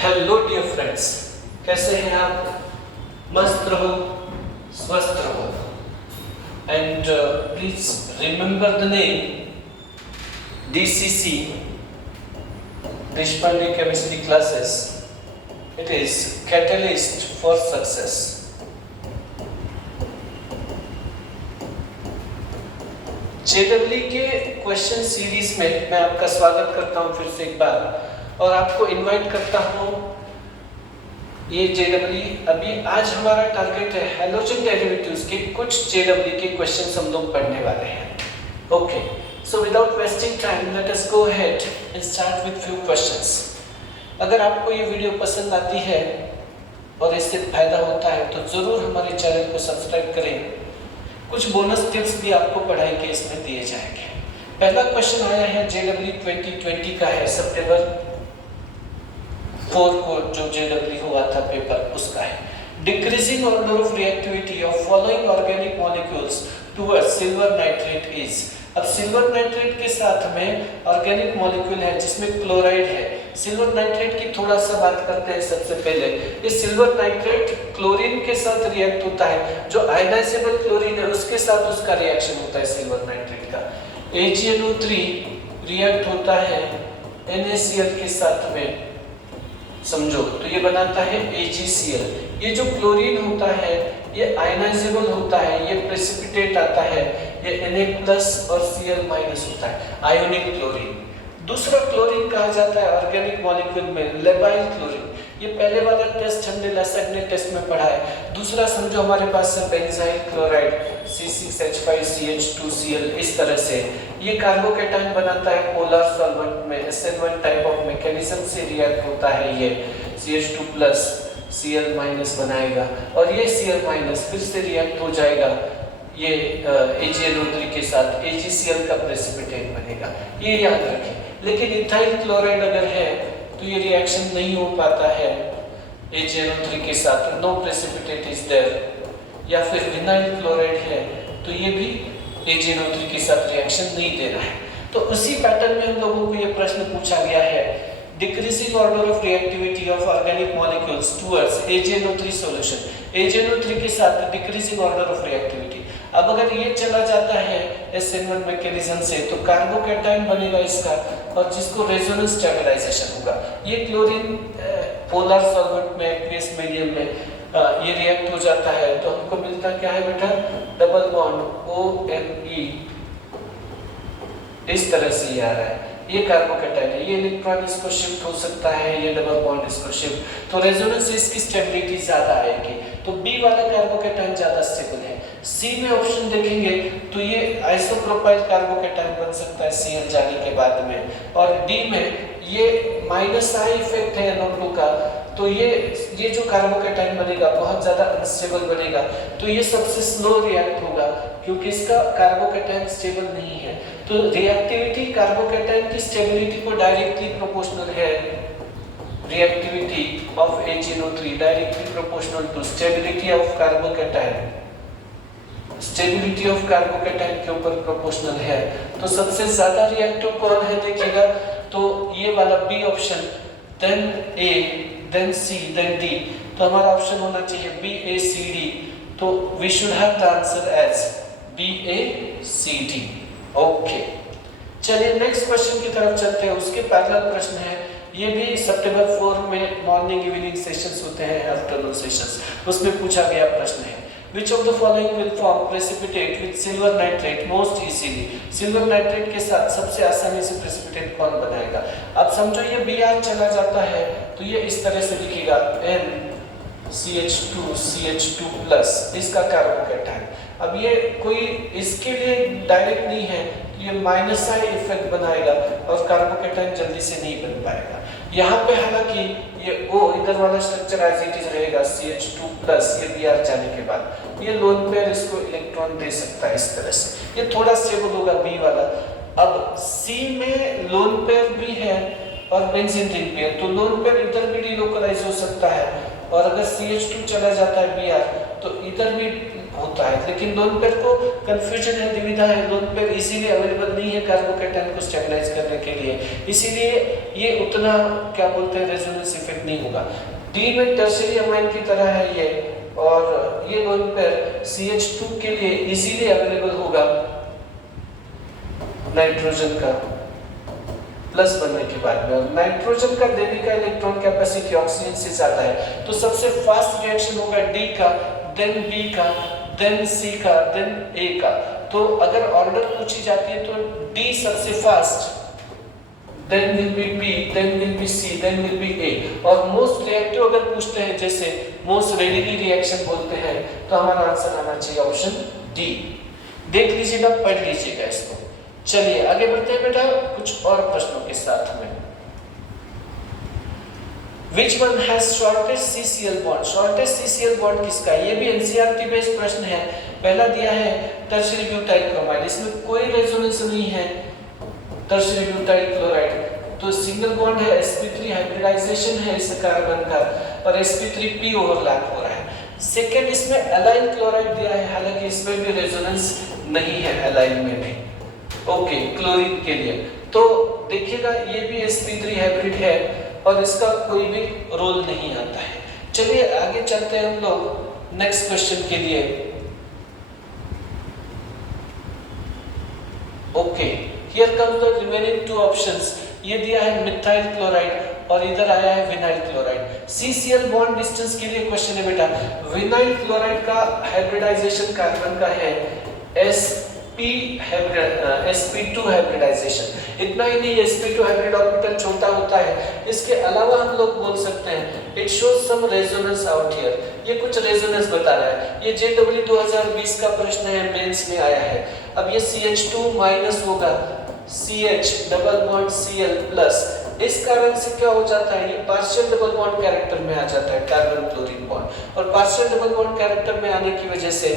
Hello dear friends, कैसे हैं आप? मस्त रहो, स्वस्थ रहो and please remember the name DCC, Deshpande Chemistry Classes. It is Catalyst for Success. JEE के क्वेश्चन सीरीज में मैं आपका स्वागत करता हूं फिर से एक बार और आपको इनवाइट करता हूं। ये JEE अभी आज हमारा टारगेट है हैलोजन डेरिवेटिव्स के कुछ JEE के क्वेश्चंस हम लोग पढ़ने वाले हैं। Okay, so without wasting time let us go ahead and start with few questions. अगर आपको ये वीडियो पसंद आती है और इससे फायदा होता है तो जरूर हमारे चैनल को सब्सक्राइब करें। कुछ बोनस टिप्स भी आपको पढ़ाई के इसमें दिए जाएंगे। पहला क्वेश्चन आया है JEE 2020 का है, सितंबर 4 को जो JEE हुआ था पेपर उसका है। Decreasing order of reactivity of following organic molecules towards silver nitrate is. अब सिल्वर नाइट्रेट के साथ में ऑर्गेनिक मॉलिक्यूल है जिसमें क्लोराइड है। सिल्वर नाइट्रेट की थोड़ा सा बात करते हैं सबसे पहले। ये सिल्वर नाइट्रेट क्लोरीन के साथ रिएक्ट होता है, जो आयनाइजेबल क्लोरीन है उसके साथ उसका रिएक्शन होता है सिल्वर नाइट्रेट का। AgNO3 रिएक्ट होता है NaCl के साथ में, समझो तो ये बनाता है AgCl। ये जो क्लोरीन होता है ये आयनाइजेबल होता है, ये प्रेसिपिटेट आता है, ये Na+ और Cl- होता है, आयोनिक क्लोरीन। दूसरा क्लोरीन कहा जाता है ऑर्गेनिक मॉलिक्यूल में लेबाइल क्लोरीन। ये पहले वाला टेस्ट हमने लसैग्ने टेस्ट में पढ़ा है। दूसरा समझो हमारे पास है बेंजाइल क्लोराइड C6H5CH2Cl। इस तरह से ये कार्बोकेटाइन बनाता है पोलर सॉल्वेंट में। SN1 टाइप ऑफ मैकेनिज्म से रिएक्ट होता है, ये CH2+ Cl- बनाएगा और ये Cl- फिर से रिएक्ट हो जाएगा ये AgNO3 के साथ, AgCl का प्रेसिपिटेट बनेगा, ये याद रखें। लेकिन इथाइल क्लोराइड अगर है तो ये रिएक्शन नहीं हो पाता है AgNO3 के साथ, नो प्रेसिपिटेट इज देयर। या फिर विनाइल क्लोराइड है तो ये भी AgNO3 के साथ रिएक्शन नहीं दे रहा है। तो उसी पैटर्न में हम लोगों को ये प्रश्न पूछा गया है, decreasing order of reactivity of organic molecules towards AgNO3 solution. AgNO3 के साथ डिक्रीजिंग ऑर्डर ऑफ रिएक्टिविटी। अब अगर ये चला जाता है SN1 मैकेनिज्म से तो कार्बोकेटाइन बनेगा इसका और जिसको रेजोनेंस स्टेबलाइजेशन होगा। ये क्लोरीन पोलर सॉल्वेंट में एक्वियस मीडियम में ये रिएक्ट हो जाता है तो हमको मिलता क्या है बेटा, डबल बॉन्ड ONe। इस तरह से ये आ रहा है, ये कार्बोकेटाइन है, ये इलेक्ट्रॉन इसको शिफ्ट हो सकता है, ये डबल बॉन्ड इसको शिफ्ट, तो रेजोनेंस इसकी स्टेबिलिटी ज्यादा आएगी। तो बी वाला कार्बोकेटाइन ज्यादा स्टेबल है। सी में ऑप्शन देखेंगे तो ये आइसोप्रोपाइल कार्बोकेटाइन बन सकता है Cl जाने के बाद में, और डी में ये -I इफेक्ट है NO2 का, तो ये जो कार्बोकेटाइन बनेगा बहुत ज्यादा अनस्टेबल बनेगा, तो ये सबसे स्लो रिएक्ट होगा क्योंकि इसका कार्बोकेटाइन स्टेबल नहीं है। तो रिएक्टिविटी कार्बोकेटाइन की स्टेबिलिटी को डायरेक्टली प्रोपोर्शनल है। Reactivity of AgNO3 directly proportional to stability of carbocation. Stability of carbocation के ऊपर प्रोपोर्शनल है। तो सबसे ज्यादा रिएक्टिव कौन है देखिएगा, तो ये वाला B option, then A, then C, then D। तो हमारा ऑप्शन होना चाहिए BACD। तो we should have the answer as BACD। Okay, चलिए नेक्स्ट क्वेश्चन की तरफ चलते हैं। उसके पैरेलल प्रश्न है, ये भी सितंबर 4 में मॉर्निंग इवनिंग सेशंस होते हैं, आफ्टरनून सेशंस, उसमें पूछा गया प्रश्न है, Which of the following will form precipitate with silver nitrate most easily? Silver nitrate के साथ सबसे आसानी से प्रेसिपिटेट कौन बनाएगा? अब समझो ये Br चला जाता है तो ये इस तरह से लिखेगा NCH2CH2+, इसका कार्बोकेटाइन। अब ये कोई इसके लिए डायरेक्ट नहीं है तो ये -I इफेक्ट बनाएगा और कार्बोकेटाइन जल्दी से नहीं बन पाएगा। यहाँ पे हालांकि ये O इधर वाला स्ट्रक्चर एज इट इज रहेगा CH2+, ये Br जाने के बाद ये लोन पेयर इसको इलेक्ट्रॉन दे सकता है इस तरह से, ये थोड़ा स्टेबल होगा B वाला। अब C में लोन पेयर भी है और बेंजीन रिंग पेयर, तो लोन पेयर इधर भी ओकराइज हो सकता है, और अगर CH2 चला जाता है Br तो इधर भी होता है। लेकिन लोन पेयर को कंफ्यूजन है, दुविधा है, लोन पेयर इजीली अवेलेबल नहीं है कार्बोकैटायन को स्टेबलाइज करने के लिए, इसीलिए ये उतना क्या बोलते हैं रेजोनेंस इफेक्ट नहीं होगा। डी में टर्शियरी अमाइन की तरह है ये, और ये लोन पेयर CH2 के लिए इजीली अवेलेबल होगा नाइट्रोजन का प्लस बनने के बाद में, और नाइट्रोजन का देने का इलेक्ट्रॉन कैपेसिटी ऑक्सीजन से ज्यादा है, तो सबसे फास्ट रिएक्शन होगा डी का, देन बी का, देन सी का, देन ए का। तो अगर ऑर्डर पूछी जाती है तो डी सबसे fast, then will be B, then will be C, then will be A, और मोस्ट रिएक्टिव अगर पूछते हैं जैसे मोस्ट रेडिली रिएक्शन बोलते हैं तो हमारा आंसर आना चाहिए ऑप्शन डी। देख लीजिएगा, पढ़ लीजिएगा इसको। चलिए आगे बढ़ते हैं बेटा कुछ और प्रश्नों के साथ में। Which one has shortest CCl bond? Shortest CCl bond किसका? ये भी NCERT बेस्ड प्रश्न है। पहला दिया है टर्शियरी ब्यूटाइल क्लोराइड, इसमें कोई रेजोनेंस नहीं है टर्शियरी ब्यूटाइल क्लोराइड, तो सिंगल बॉन्ड है, sp3 हाइब्रिडाइजेशन है इस कार्बन का, और sp3p ओवरलैप हो रहा है। सेकंड इसमें एलाइल क्लोराइड दिया है, हालांकि इसमें भी रेजोनेंस नहीं है एलाइल में भी, ओके क्लोरीन के लिए। तो देखिएगा ये भी sp3 हाइब्रिड है और इसका कोई भी रोल नहीं आता है। चलिए आगे चलते हैं हम लोग नेक्स्ट क्वेश्चन के लिए। Okay, here comes the remaining two options. ये दिया है मिथाइल क्लोराइड और इधर आया है vinyl chloride. CCl bond distance के लिए क्वेश्चन है बेटा। विनाइल क्लोराइड का हाइब्रिडाइजेशन कार्बन का है sp2 हाइब्रिडाइजेशन। इतना ही नहीं, sp2 हाइब्रिड ऑर्बिटल छोटा होता है, इसके अलावा हम लोग बोल सकते हैं it shows some resonance out here, ये कुछ रेजोनेंस बता रहा है। ये JEE 2020 का प्रश्न है, मेंस में आया है। अब ये CH2 माइनस होगा CH double bond Cl plus, इस कारण से क्या हो जाता है, ये पार्शियल डबल बॉन्ड कैरेक्टर में आ जाता है कार्बन क्लोरीन बॉन्ड, और पार्शियल डबल बॉन्ड कैरेक्टर में आने की वजह से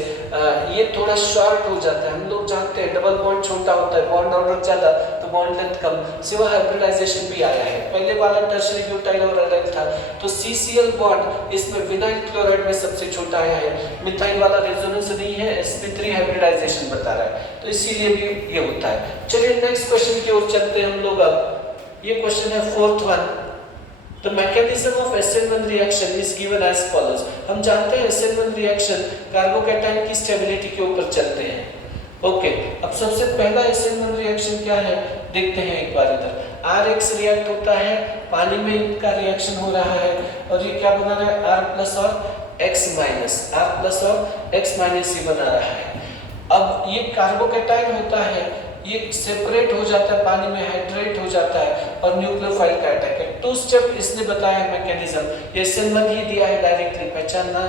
ये थोड़ा शॉर्ट हो जाता है। हम लोग जानते हैं डबल बॉन्ड छोटा होता है, बॉन्ड ऑर्डर ज्यादा तो बॉन्ड लेंथ कम, सिवा हाइब्रिडाइजेशन भी आया है। पहले वाला टर्शियरी ब्यूटाइल और एलाइल था, तो CCl बॉन्ड इसमें विनाइल क्लोराइड में सबसे छोटा आया है। मिथाइल वाला रेजोनेंस नहीं है, sp3 हाइब्रिडाइजेशन बता रहा है, तो इसीलिए भी ये होता है। चलिए नेक्स्ट क्वेश्चन की ओर चलते हैं हम लोग। अब ये क्वेश्चन है fourth one. The mechanism of SN1 reaction is given as follows. हम जानते हैं SN1 रिएक्शन कार्बोकैटायन की स्टेबिलिटी के ऊपर चलते हैं। ओके, अब सबसे पहला SN1 रिएक्शन क्या है देखते हैं एक बार। इधर RH रिएक्ट होता है, पानी में इनका रिएक्शन हो रहा है, और ये क्या बना रहा है R प्लस और X माइनस, R प्लस और X माइनस ही बना रहा है। अब ये कार्बोकैटायन होता है, ये सेपरेट हो जाता है, पानी में हाइड्रेट हो जाता है, और न्यूक्लियोफाइल का अटैक है। टू स्टेप इसने बताया है मैकेनिज्म, ये SN1 ही दिया है, डायरेक्टली पहचानना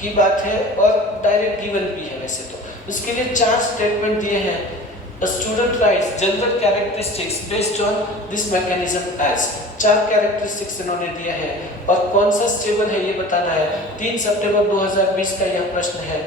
की बात है और डायरेक्ट गिवन भी है वैसे तो। इसके लिए 4 स्टेटमेंट दिए हैं। A student writes general characteristics based on this mechanism as, 4 characteristics इन्होंने दिए हैं, और कौन सा स्टेबल है ये बताना है। 3 सितंबर 2020 का यह प्रश्न है।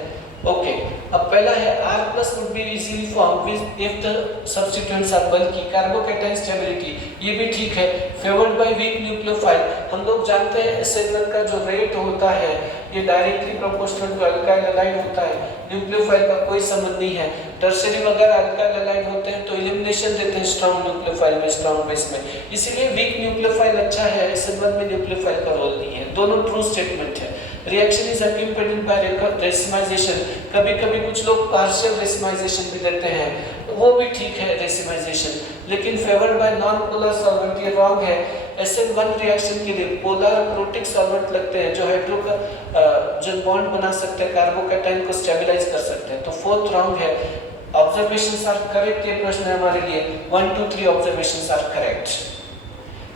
ओके, अब पहला है R plus would be easily formed if the substituents are bulky, carbocation stability, ये भी ठीक है। फेवर्ड बाय वीक न्यूक्लियोफाइल, हम लोग जानते हैं SN1 का जो रेट होता है ये directly proportional to alkyl halide होता है, न्यूक्लियोफाइल का कोई संबंध नहीं है। टर्शियरी वगैरह अल्काइल हैलाइड होते हैं तो एलिमिनेशन देते हैं स्ट्रॉन्ग न्यूक्लियोफाइल में, स्ट्रॉन्ग बेस में, इसीलिए वीक न्यूक्लियोफाइल अच्छा है, SN1 में न्यूक्लियोफाइल का रोल नहीं है। दोनों ट्रू स्टेटमेंट है। रिएक्शन इज अक्यूम्पेनिड बाय रेसिमाइजेशन, कभी-कभी कुछ लोग पार्शियल रेसिमाइजेशन भी लेते हैं, वो भी ठीक है रेसिमाइजेशन, लेकिन favoured bye non polar solvent ये रॉन्ग है। SN1 रिएक्शन के लिए पोलर प्रोटिक सॉल्वेंट लगते हैं जो हाइड्रो का जो बॉन्ड बना सकते हैं, कार्बोकैटायन को स्टेबलाइज कर सकते हैं, तो फोर्थ रॉन्ग है। ऑब्जर्वेशंस आर करेक्ट, ये प्रश्न है हमारे लिए 1 2 3 ऑब्जर्वेशंस आर करेक्ट।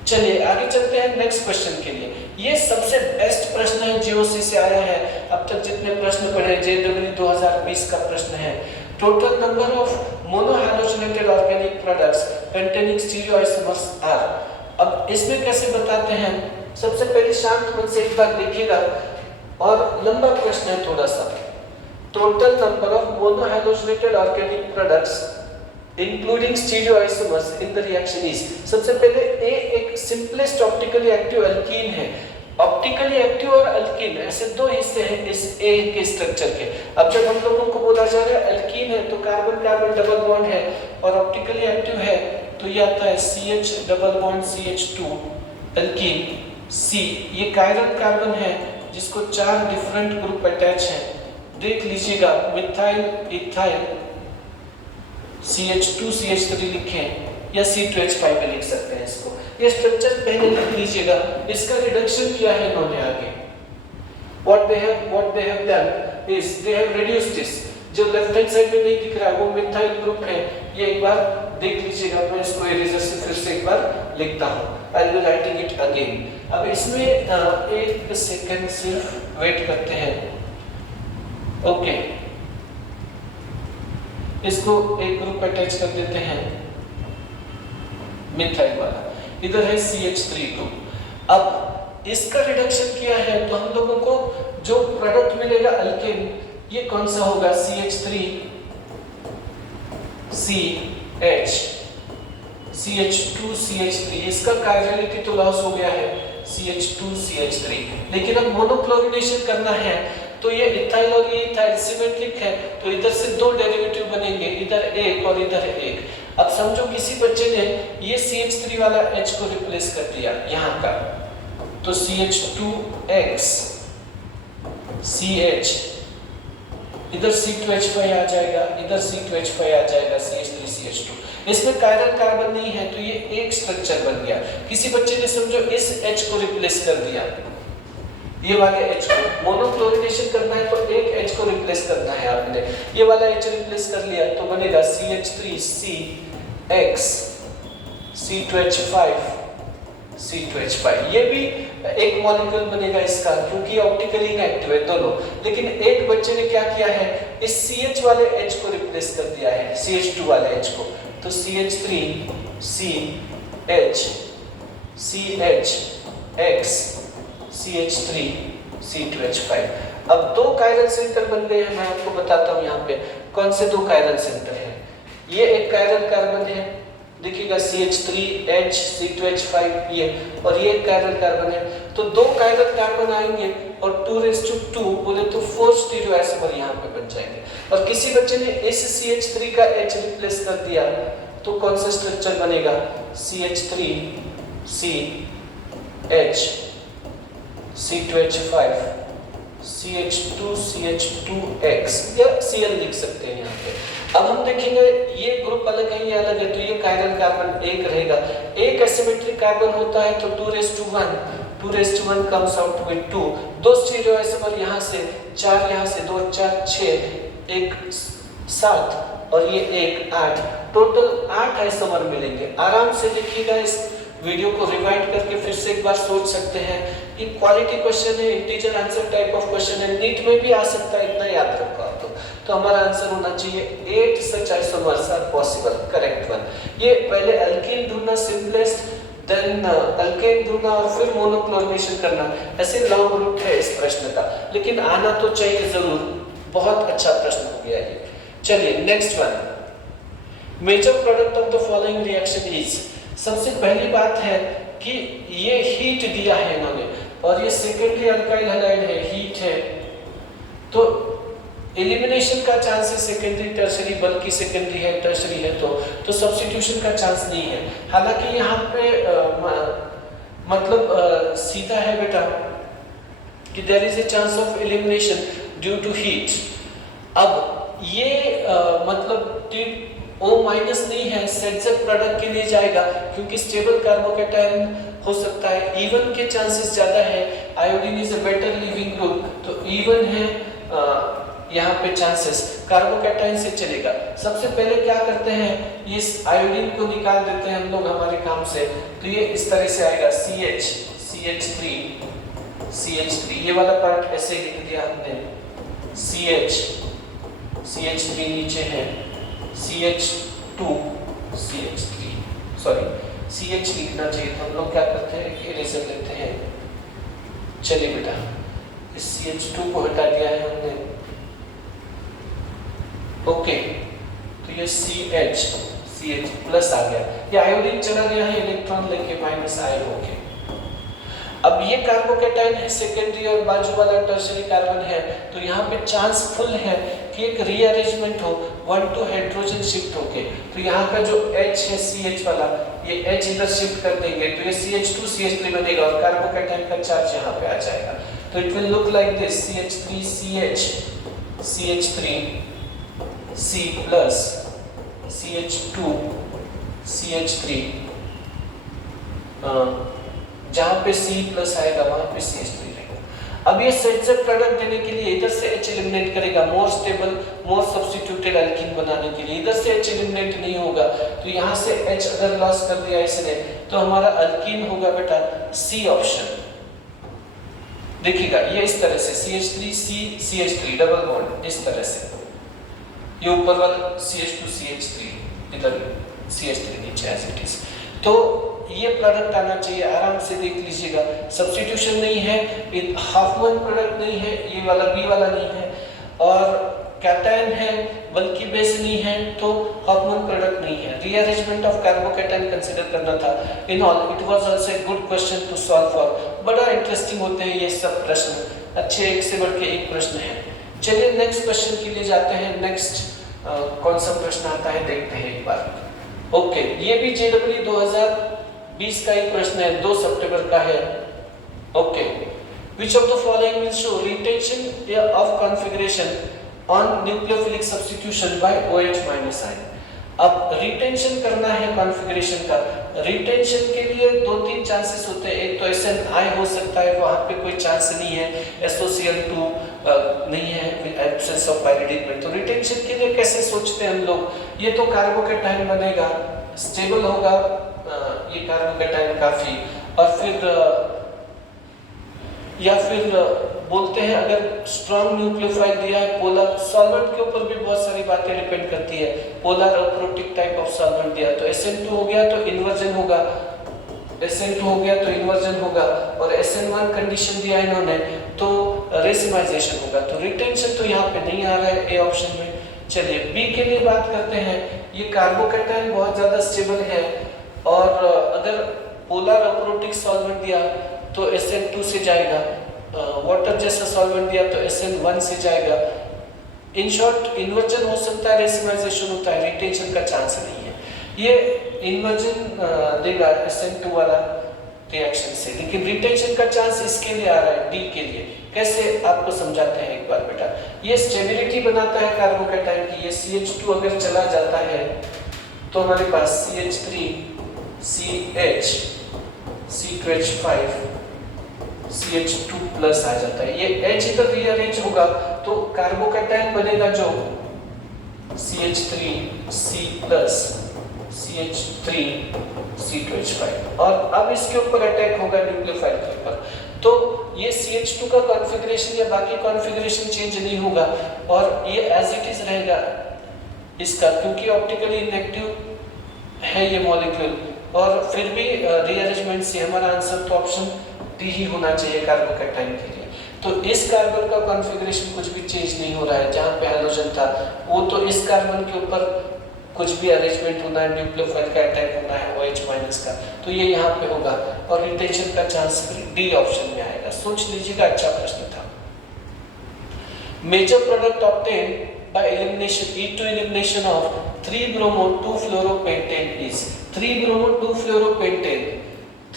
चलिए आगे चलते हैं नेक्स्ट क्वेश्चन के लिए। ये सबसे बेस्ट प्रश्न है, जीओसी से आया है, अब तक जितने प्रश्न पढ़े JEE 2020 का प्रश्न है। Total number of monohalogenated organic products containing stereoisomers are. अब इसमें कैसे बताते हैं, सबसे पहले शांत मन से एक बार देखिएगा, और लंबा प्रश्न है थोड़ा सा। Total number of monohalogenated organic products including stereoisomers in the reaction is. सबसे पहले A एक सिंपलेस्ट ऑप्टिकली एक्टिव एल्कीन है, ऑप्टिकली एक्टिव और अल्कीन ऐसे दो हिस्से हैं इस ए के स्ट्रक्चर के। अब जब हम लोगों को बोला जा रहा है अल्कीन है तो कार्बन कार्बन डबल बॉन्ड है, और ऑप्टिकली एक्टिव है तो ये आता है CH double bond CH2 alkyne C। ये कायरल कार्बन है जिसको 4 डिफरेंट ग्रुप अटैच हैं। देख लीजिएगा मिथाइल इथाइल CH2 CH3 लिखें या C2H5 में लिख सकते हैं इसको। ये स्ट्रक्चर पहले लिख लीजिएगा। इसका रिडक्शन किया है इन्होंने आगे। What they have done is they have reduced this। जो लेफ्ट हैंड साइड में नहीं दिख रहा है वो मिथाइल ग्रुप है। ये एक बार देख लीजिएगा, मैं इसको इरेजर से फिर से एक बार लिखता हूँ। I will writing it again। अब इसमें एक सेकंड सिर्फ वेट करते हैं। ओके, इसको एक ग्रुप अटैच कर देते हैं मिथाइल वाला। इधर है CH3 ग्रुप। अब इसका रिडक्शन किया है तो हम लोगों को जो प्रोडक्ट मिलेगा अल्केन, ये कौन सा होगा? CH3 CH CH2 CH3। इसका कायरलिटी तो लॉस हो गया है CH2 CH3, लेकिन अब मोनोक्लोरिनेशन करना है तो ये इथाइल और ये इथाइल सिमेट्रिक है तो इधर से दो डेरिवेटिव बनेंगे, इधर एक और इधर एक। अब समझो किसी बच्चे ने ये CH3 वाला H को रिप्लेस कर दिया यहाँ का, तो CH2X CH, इधर C2H5 आ जाएगा, इधर C2H5 आ जाएगा, CH3 CH2। इसमें कायरल कार्बन नहीं है तो ये एक स्ट्रक्चर बन गया। किसी बच्चे ने समझो इस H को रिप्लेस कर दिया, ये वाले H को मोनोक्लोरिनेशन करना है तो एक H को रिप्लेस करना है आपने। ये वाला H रिप्लेस कर लिया तो बनेगा CH3 CX C2H5 C2H5। ये भी एक मॉलिक्यूल बनेगा इसका, क्योंकि ऑप्टिकली इनएक्टिव है दोनों। लेकिन एक बच्चे ने क्या किया है, इस CH वाले H को रिप्लेस कर दिया है CH2 वाले H को, तो CH3 CH CHX CH3 C2H5। अब दो कायरल सेंटर बन गए हैं। मैं आपको बताता हूँ यहाँ पे कौन से दो कायरल सेंटर हैं। ये एक कायरल कार्बन है, देखिएगा CH3H C2H5 ये, और ये एक कायरल कार्बन है। तो दो कायरल कार्बन आएंगे और 2:2 बोले तो 4 स्टीरियोआइसोमर यहाँ पे बन जाएंगे। और किसी बच्चे ने इस CH3 का H रिप्लेस कर दिया तो कौन सा स्ट्रक्चर बनेगा? CH3 CH C2H5 CH2 CH2X या Cl लिख सकते हैं यहाँ पे। अब हम देखेंगे ये ग्रुप अलग है, ये अलग है, तो ये कायरल कार्बन एक रहेगा। एक एसिमेट्रिक कार्बन होता है तो 2:1 comes out with 2। दो स्टीरियोआइसोमर यहाँ से, 4 यहाँ से, 2 4 6 1 7 और ये 1 8, टोटल 8 आइसोमर मिलेंगे। आराम से देखिएगा, इस वीडियो को रिवाइंड करके फिर से एक बार सोच सकते हैं। ये क्वालिटी क्वेश्चन है, integer answer type of question है, नीट में भी आ सकता है, इतना याद रखो आप तो हमारा आंसर होना चाहिए 8 such isomers are possible, correct one. ये पहले अल्कीन ढूंढना सिंपलेस्ट, देन अल्केन ढूंढना और फिर मोनोक्लोरिनेशन करना, ऐसे लॉन्ग रूट है इस प्रश्न का, लेकिन आना तो चाहिए जरूर। बहुत अच्छा प्रश्न हो गया ये। चलिए next one, major product of the following reaction is. सबसे पहली बात है कि ये हीट दिया है इन्होंने और ये सेकेंडरी अल्काइल हैलाइड है, हीट है, तो एलिमिनेशन का चांस है सेकेंडरी टर्शरी, बल्कि सेकेंडरी है टर्शरी है तो सब्स्टिट्यूशन का चांस नहीं है। हालांकि यहाँ पे मतलब सीधा है बेटा कि there is a chance of elimination due to heat. अब ये मतलब O- नहीं है, सेट प्रोडक्ट के लिए जाएगा क्योंकि स्टेबल कार्बोकैटायन हो सकता है, इवन के चांसेस ज्यादा है। Iodine is a better leaving group तो इवन है यहाँ पे चांसेस, कार्बोकैटायन से चलेगा। सबसे पहले क्या करते हैं, इस आयोडीन को निकाल देते हैं हम लोग हमारे काम से, तो ये इस तरह से आएगा CH3 ये वाला पार्ट ऐसे लिख दिया हमने, CH3 नीचे है, CH2 CH3 सॉरी CH लिखना चाहिए तो हम लोग क्या करते हैं, इरेजर लेते हैं। चलिए बेटा इस CH2 को हटा दिया है हमने, ओके तो ये CH प्लस आ गया, ये आयोडीन चला गया है इलेक्ट्रॉन लेके माइनस आयन होके। अब ये कार्बोकैटायन है सेकेंडरी और बाजू वाला टर्शियरी कार्बन है, तो यहाँ पे चांस फुल है कि एक रीअरेंजमेंट हो, 1 2 हाइड्रोजन शिफ्ट होके। तो यहाँ का जो H है CH वाला, ये H इधर शिफ्ट कर देंगे तो ये CH2 CH3 बनेगा और कार्बोकैटायन का चार्ज यहाँ पे आ जाएगा। तो it will look like this, CH3 CH CH3 C plus CH2 CH3, जहाँ पे C प्लस आएगा वहाँ पे CH3 रहेगा। अब ये सेट से प्रोडक्ट देने के लिए इधर से H एलिमिनेट करेगा, मोर स्टेबल मोर सब्स्टिट्यूटेड एल्कीन बनाने के लिए। इधर से H एलिमिनेट नहीं होगा तो यहाँ से H अगर लॉस कर दिया इसने तो हमारा एल्कीन होगा बेटा C ऑप्शन। देखिएगा ये इस तरह से CH3 C CH3 double bond इस तरह से, ये ऊपर वाला CH2 CH3 इधर CH3 नीचे एज इट इज। तो ये प्रोडक्ट आना चाहिए, आराम से देख लीजिएगा। सब्स्टिट्यूशन नहीं है, हाफमैन प्रोडक्ट नहीं है, ये वाला बी वाला नहीं है, और कैटायन है बल्कि बेस नहीं है तो हाफमैन प्रोडक्ट नहीं है। रीअरेंजमेंट ऑफ कार्बोकैटायन कंसीडर करना था। In all it was also a good question to solve for. बड़ा इंटरेस्टिंग होते हैं ये सब प्रश्न, अच्छे एक से बढ़ के एक प्रश्न है। चलिए नेक्स्ट क्वेश्चन के लिए जाते हैं। नेक्स्ट कौन सा प्रश्न आता है देखते हैं एक बार। ओके, ये भी JEE 2020 का ही प्रश्न है, 2 सितंबर का है। Okay, which of the following will show retention of configuration on nucleophilic substitution by OH minus ion? अब रिटेंशन करना है कॉन्फ़िगरेशन का। रिटेंशन के लिए 2-3 चांसेस होते हैं। एक तो SNI हो सकता है, वहाँ पे कोई चांस नहीं है, SOCl2 नहीं है, एब्सेंस ऑफ पाइरिडिन। तो रिटेंशन के लिए कैसे सोचते हैं हम लोग, ये तो कार्बोकैटायन बनेगा, स्टेबल होगा ये कार्बोकैटायन काफी, और फिर या फिर बोलते हैं अगर स्ट्रॉन्ग न्यूक्लियोफाइल दिया है पोलर, सॉल्वेंट के ऊपर भी बहुत सारी बातें डिपेंड करती है। पोलर और प्रोटिक टाइप ऑफ सॉल्वेंट दिया तो SN2 हो गया तो इन्वर्जन होगा, SN2 हो गया तो इन्वर्जन होगा, और SN1 कंडीशन दिया इन्होंने तो रेसिमाइजेशन होगा। तो रिटेंशन तो यहाँ पे नहीं आ रहा है ए ऑप्शन में। चलिए बी के लिए बात करते हैं। ये कार्बोकैटायन बहुत ज़्यादा स्टेबल है, और अगर पोलर और प्रोटिक सॉल्वेंट दिया तो SN2 से जाएगा, वाटर जैसा सॉल्वेंट दिया तो SN1 से जाएगा। इन शॉर्ट इन्वर्जन हो सकता है, रेसिमाइजेशन होता है, रिटेंशन का चांस नहीं है। ये इन्वर्जन देगा SN2 वाला रिएक्शन से, लेकिन रिटेंशन का चांस इसके लिए आ रहा है डी के लिए। कैसे आपको समझाते हैं एक बार बेटा। ये स्टेबिलिटी बनाता है कार्बोकैटायन की। ये CH2 अगर चला जाता है तो हमारे पास CH3 CH C2H5 CH2 plus आ जाता है। ये H इधर रीअरेंज होगा तो कार्बोकैटायन बनेगा जो CH3 C plus CH3 C2H5, और अब इसके ऊपर अटैक होगा न्यूक्लियोफाइल के ऊपर। तो ये CH2 का कॉन्फ़िगरेशन या बाकी कॉन्फ़िगरेशन चेंज नहीं होगा, और ये एज इट इज रहेगा इसका, क्योंकि ऑप्टिकली इनएक्टिव है ये मॉलिक्यूल। और फिर भी रीअरेंजमेंट से हमारा आंसर तो ऑप्शन डी ही होना चाहिए कार्बोकैटायन के लिए। तो इस कार्बन का कॉन्फ़िगरेशन कुछ भी चेंज नहीं हो रहा है, जहाँ पे हाइड्रोजन था वो तो इस कार्बन के ऊपर कुछ भी अरेंजमेंट होना है, न्यूक्लियोफाइल का अटैक होना है OH माइनस का, तो ये यहाँ पे होगा, और रिटेंशन का चांस डी ऑप्शन में आएगा। सोच लीजिएगा, अच्छा प्रश्न था। Major product obtain by elimination E2 elimination of 3-bromo-2-fluoropentane is 3-bromo-2-fluoropentane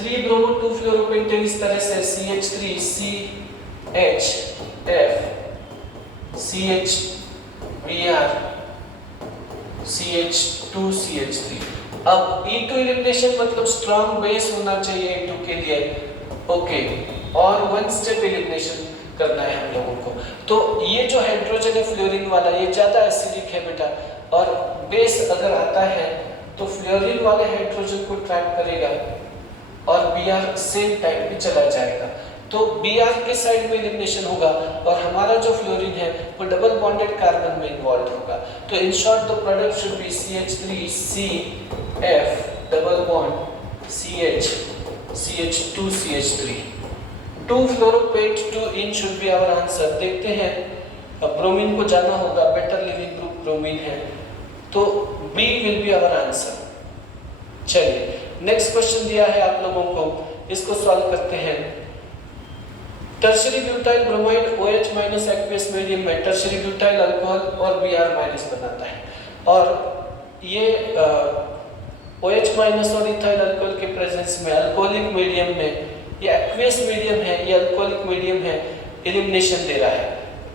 3-bromo-2-fluoropentane इस तरह से CH3 CHF CHBr CH2 CH3। अब E2 elimination मतलब स्ट्रॉन्ग बेस होना चाहिए E2 के लिए, ओके, और 1 स्टेप एलिमिनेशन करना है हम लोगों को। तो ये जो हाइड्रोजन है फ्लोरीन वाला, ये ज्यादा एसिडिक है बेटा, और बेस अगर आता है तो फ्लोरीन वाले हाइड्रोजन को ट्रैप करेगा और Br सेम टाइम पे चला जाएगा, तो Br के साइड में एलिमिनेशन होगा, और हमारा जो फ्लोरीन है वो डबल बॉन्डेड कार्बन में इन्वॉल्व होगा। तो in short the product should be CH3 CF double bond CH CH2 CH3। 2-fluoropent-2-ene should be our answer। देखते हैं, अब ब्रोमीन को जाना होगा, बेटर लिविंग ग्रुप ब्रोमीन है, तो B will be our answer। चलिए नेक्स्ट क्वेश्चन दिया है आप लोगों को, इसको सॉल्व करते हैं। Tertiary butyl bromide OH minus aqueous medium में टर्शियरी ब्यूटाइल अल्कोहल और Br माइनस बनाता है, और ये OH माइनस और इथाइल अल्कोहल के प्रेजेंस में अल्कोहलिक मीडियम में, ये एक्वियस मीडियम है, ये अल्कोहलिक मीडियम है, एलिमिनेशन दे रहा है,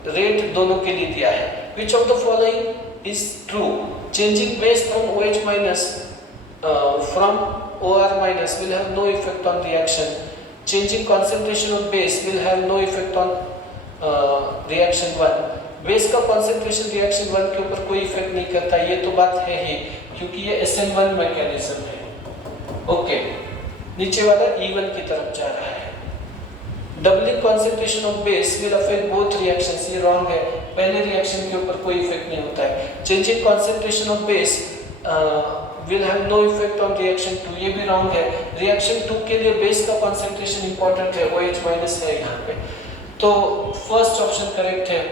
रेट दोनों के लिए दिया है। Which of the following is true? Changing base from OH minus from OR minus will have no effect on reaction. Changing concentration of base will have no effect on reaction 1. Base का concentration reaction 1 के ऊपर कोई effect नहीं करता, ये तो बात है ही, क्योंकि ये SN1 मैकेनिज्म है। ओके, नीचे वाला E1 की तरफ जा रहा है। Doubling concentration of base will affect both reactions, ये wrong है, पहले रिएक्शन के ऊपर कोई इफेक्ट नहीं होता है। Changing concentration of base will have no effect on reaction 2, ये भी wrong है। reaction 2 के लिए बेस का concentration important है, OH माइनस है यहाँ पे, तो फर्स्ट ऑप्शन करेक्ट है।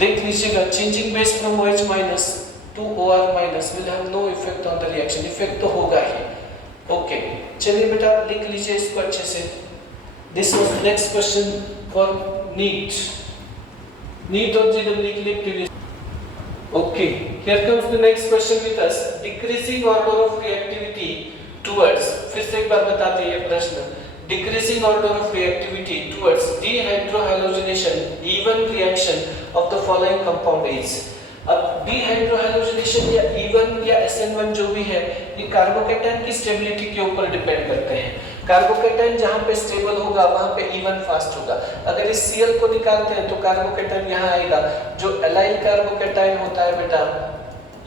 देख लीजिएगा, changing base from OH minus to OR minus will have no effect on the reaction, effect तो होगा ही। ओके, चलिए बेटा लिख लीजिए इसको अच्छे से। This was next question for NEET और JEE के लिए previous. Okay, here comes the next question with us. Decreasing order of reactivity towards, फिर से एक बार बताते हैं ये प्रश्न। Decreasing order of reactivity towards dehydrohalogenation even reaction of the following compound is. अब dehydrohalogenation या even या SN1 जो भी है, ये कार्बोकैटायन की स्टेबिलिटी के ऊपर डिपेंड करते हैं। कार्बोकैटायन जहाँ पे स्टेबल होगा वहाँ पे इवन फास्ट होगा। अगर इस Cl को निकालते हैं तो कार्बोकैटायन यहाँ आएगा। जो एलाइल कार्बोकैटायन होता है बेटा,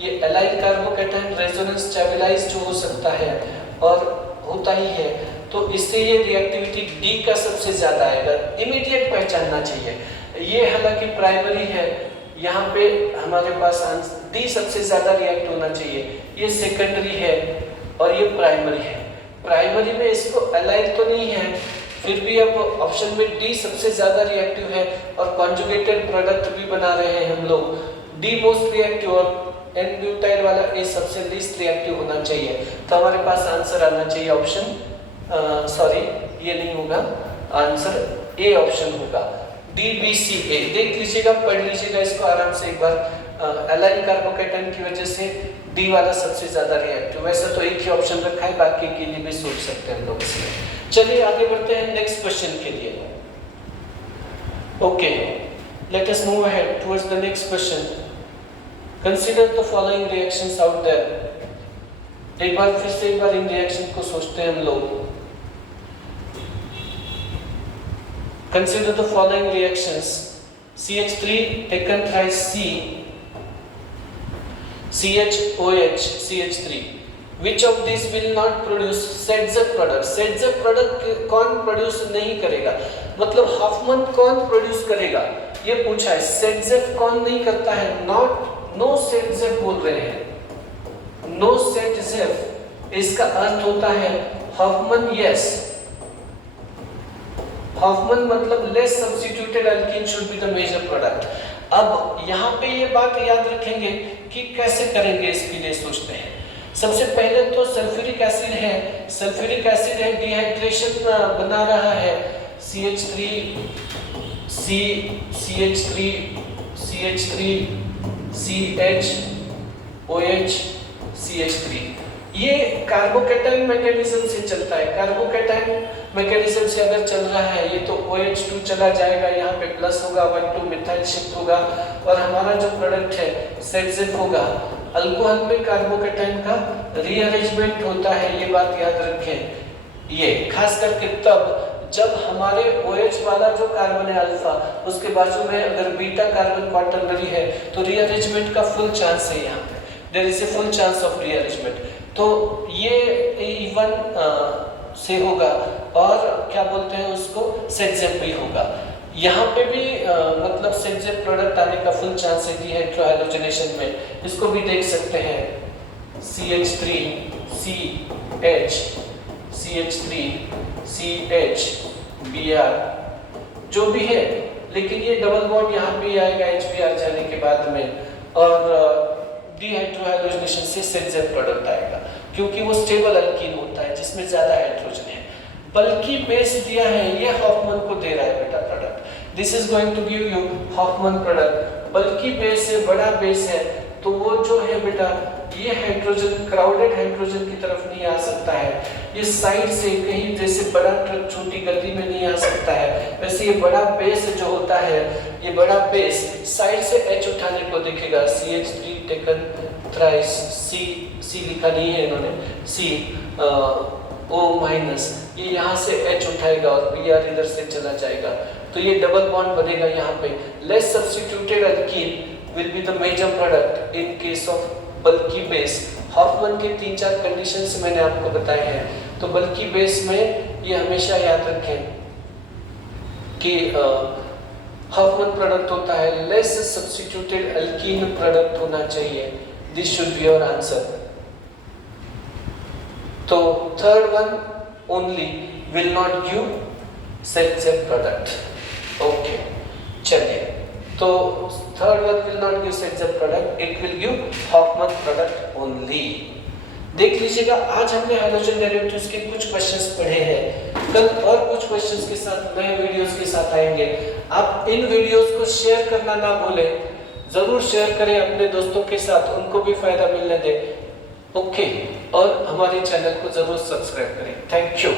ये एलाइल कार्बोकैटायन रेजोनेंस स्टेबलाइज्ड हो सकता है और होता ही है, तो इससे ये रिएक्टिविटी D का सबसे ज्यादा आएगा। इमीडिएट पहचानना चाहिए, ये हालांकि प्राइमरी है, यहाँ पे हमारे पास D सबसे ज्यादा रिएक्ट होना चाहिए, ये सेकेंडरी है और ये प्राइमरी है। प्राइमरी में इसको अलाइल तो नहीं है, फिर भी अब ऑप्शन में D सबसे ज्यादा रिएक्टिव है और कॉन्जुगेटेड प्रोडक्ट भी बना रहे हैं हम लोग। D मोस्ट रिएक्टिव और N ब्यूटाइल वाला A सबसे लीस्ट रिएक्टिव होना चाहिए, तो हमारे पास आंसर आना चाहिए ऑप्शन, सॉरी ये नहीं होगा, आंसर A ऑप्शन होगा, DBCA। देख लीजिएगा, पढ़ लीजिएगा इसको आराम से एक बार। एलाइल कार्बोकैटायन की वजह से D वाला सबसे ज्यादा रिएक्टिव, वैसे तो एक ही ऑप्शन रखा है, बाकी के लिए भी सोच सकते हैं हम लोग इसमें। चलिए आगे बढ़ते हैं नेक्स्ट क्वेश्चन के लिए। Okay, let us move ahead towards the next question. Consider the following reactions out there. एक बार फिर से एक बार इन रिएक्शन को सोचते हैं हम लोग। Consider the following reactions: CH3 taken as C, CHOH, CH3. Which of these will not produce ZZ product? ZZ product कौन प्रोड्यूस नहीं करेगा, मतलब हाफमैन कौन प्रोड्यूस करेगा, ये पूछा है। ZZ कौन नहीं करता है, नो ZZ बोल रहे हैं, नो ZZ, इसका अर्थ होता है हाफमैन यस। हाफमैन मतलब less substituted alkene should be the major product. अब यहाँ पे ये बात याद रखेंगे कि कैसे करेंगे, इसके लिए सोचते हैं। सबसे पहले तो सल्फ्यूरिक एसिड है, सल्फ्यूरिक एसिड है, डिहाइड्रेशन बना रहा है, CH3 CH OH CH3। ये कार्बोकैटायन मैकेनिज्म से चलता है। कार्बोकैटायन मैकेनिज्म से अगर चल रहा है, ये तो OH2 चला जाएगा, यहाँ पे प्लस होगा, 1,2 मिथाइल शिफ्ट होगा और हमारा जो प्रोडक्ट है ZZ होगा। अल्कोहल में कार्बोकैटायन का रीअरेंजमेंट होता है, ये बात याद रखें। ये खास करके तब जब हमारे OH वाला जो कार्बन है अल्फा, उसके बाजू में अगर बीटा कार्बन क्वाटरनरी है तो रीअरेंजमेंट का फुल चांस है, यहाँ पे there is a full chance of rearrangement. तो ये इवन से होगा और क्या बोलते हैं उसको, ZZ भी होगा। यहाँ पे भी मतलब ZZ प्रोडक्ट आने का फुल चांस है डिहाइड्रोहाइलोजेनेशन में, इसको भी देख सकते हैं। CH3 CH CH3 CH Br जो भी है, लेकिन ये डबल बॉन्ड यहाँ पे आएगा HBr जाने के बाद में, और डिहाइड्रोहाइलोजेनेशन से ZZ प्रोडक्ट आएगा, क्योंकि वो स्टेबल अल्कीन होता है जिसमें ज्यादा हाइड्रोजन है। बल्कि बेस दिया है, ये हॉफमैन को दे रहा है बेटा product. This is going to give you Hofmann product. Bulky base है, बड़ा बेस है, तो वो जो है बेटा ये हाइड्रोजन क्राउडेड हाइड्रोजन की तरफ नहीं आ सकता है, ये साइड से कहीं जैसे बड़ा ट्रक छोटी गली में नहीं आ सकता है, वैसे ये बड़ा बेस जो होता है, ये बड़ा बेस साइड से H उठाने को देखेगा। CH3 टेकन थ्राइस, C लिखा नहीं है इन्होंने, O माइनस, ये यहाँ से H उठाएगा और Br इधर से चला जाएगा, तो ये डबल बॉन्ड बनेगा यहाँ पे। Less substituted alkyne will be the major product in case of bulky base। Hofmann के 3-4 कंडीशंस मैंने आपको बताए हैं, तो बल्कि बेस में ये हमेशा याद रखें कि हॉफमैन प्रोडक्ट होता है, लेस सब्स्टिट्यूटेड अल्कीन प्रोडक्ट होना चाहिए। This should be your answer. तो third one only will not give self product. Okay, चलिए, तो third one will not give self product, it will give Hofmann product only. देख लीजिएगा, आज हमने hydrogen derivatives के कुछ क्वेश्चंस पढ़े हैं, कल और कुछ क्वेश्चंस के साथ नए वीडियोस के साथ आएंगे। आप इन वीडियोस को शेयर करना ना भूलें, जरूर शेयर करें अपने दोस्तों के साथ, उनको भी फायदा मिलने दें। ओके, और हमारे चैनल को जरूर सब्सक्राइब करें। Thank you.